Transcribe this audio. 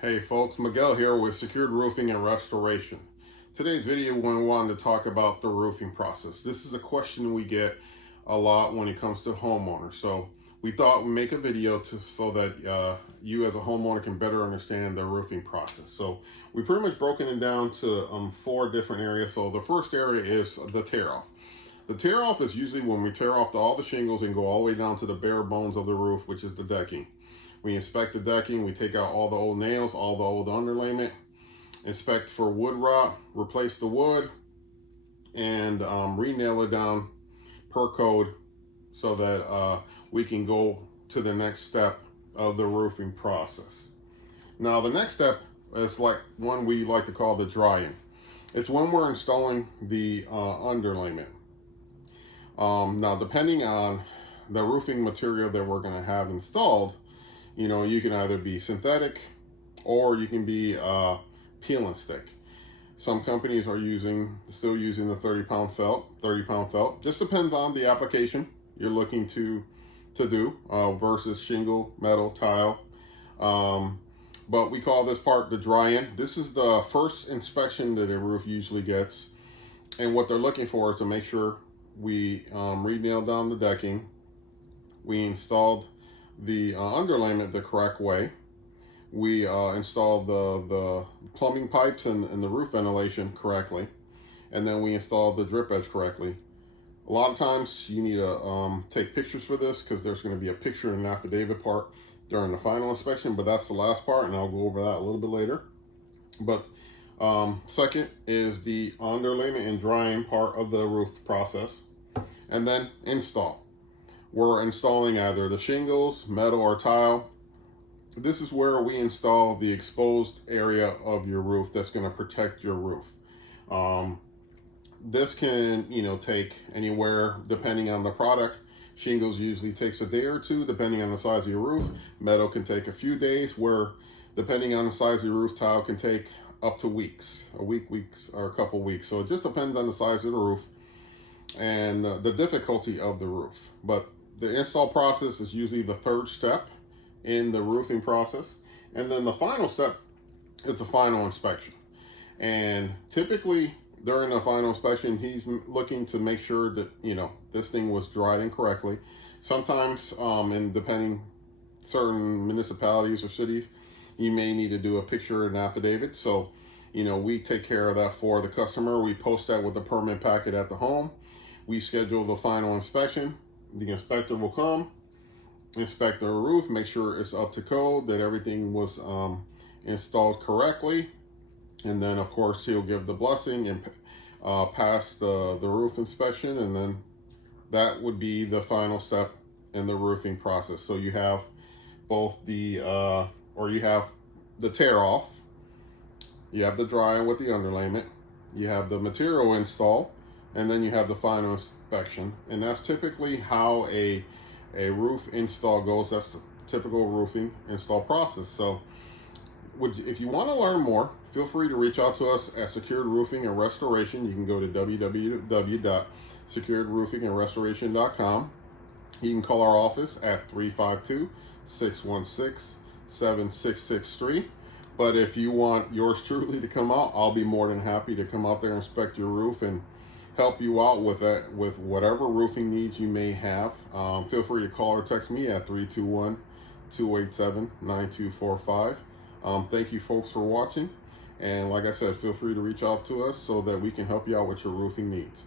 Hey folks, Miguel here with Secured Roofing and Restoration. Today's video we wanted to talk about the roofing process. This is a question we get a lot when it comes to homeowners. So we thought we'd make a video so that you as a homeowner can better understand the roofing process. So we pretty much broken it down to 4 different areas. So the first area is the tear off. The tear off is usually when we tear off all the shingles and go all the way down to the bare bones of the roof, which is the decking. We inspect the decking, we take out all the old nails, all the old underlayment, inspect for wood rot, replace the wood, and re-nail it down per code so that we can go to the next step of the roofing process. Now the next step is like one we like to call the dryin. It's when we're installing the underlayment. Now depending on the roofing material that we're going to have installed, you can either be synthetic or you can be peel and stick. Some companies are still using the 30-pound felt. Just depends on the application you're looking to do versus shingle, metal, tile. But we call this part the dryin. This is the first inspection that a roof usually gets. And what they're looking for is to make sure we re-nail down the decking. We installed the underlayment the correct way. We installed the plumbing pipes and the roof ventilation correctly, and then we installed the drip edge correctly. A lot of times you need to take pictures for this because there's going to be a picture and an affidavit part during the final inspection, but that's the last part and I'll go over that a little bit later. But second is the underlayment and drying part of the roof process, and then install. We're installing either the shingles, metal, or tile. This is where we install the exposed area of your roof that's going to protect your roof. This can, take anywhere depending on the product. Shingles usually takes a day or 2 depending on the size of your roof. Metal can take a few days, where depending on the size of your roof, tile can take up to weeks, weeks, or a couple weeks. So it just depends on the size of the roof and the difficulty of the roof. But the install process is usually the 3rd step in the roofing process. And then the final step is the final inspection. And typically during the final inspection, he's looking to make sure that, this thing was dried in correctly. Sometimes, and depending certain municipalities or cities, you may need to do a picture and affidavit. So, we take care of that for the customer. We post that with the permit packet at the home. We schedule the final inspection. The inspector will come, inspect the roof, make sure it's up to code, that everything was installed correctly, and then of course he'll give the blessing and pass the roof inspection, and then that would be the final step in the roofing process. So you have both you have the tear off, you have the drying with the underlayment, you have the material install, and then you have the final inspection. And that's typically how a roof install goes. That's the typical roofing install process. So if you want to learn more, feel free to reach out to us at Secured Roofing and Restoration. You can go to www.securedroofingandrestoration.com. You can call our office at 352-616-7663. But if you want yours truly to come out, I'll be more than happy to come out there and inspect your roof and help you out with whatever roofing needs you may have. Feel free to call or text me at 321-287-9245. Thank you folks for watching, and like I said, feel free to reach out to us so that we can help you out with your roofing needs.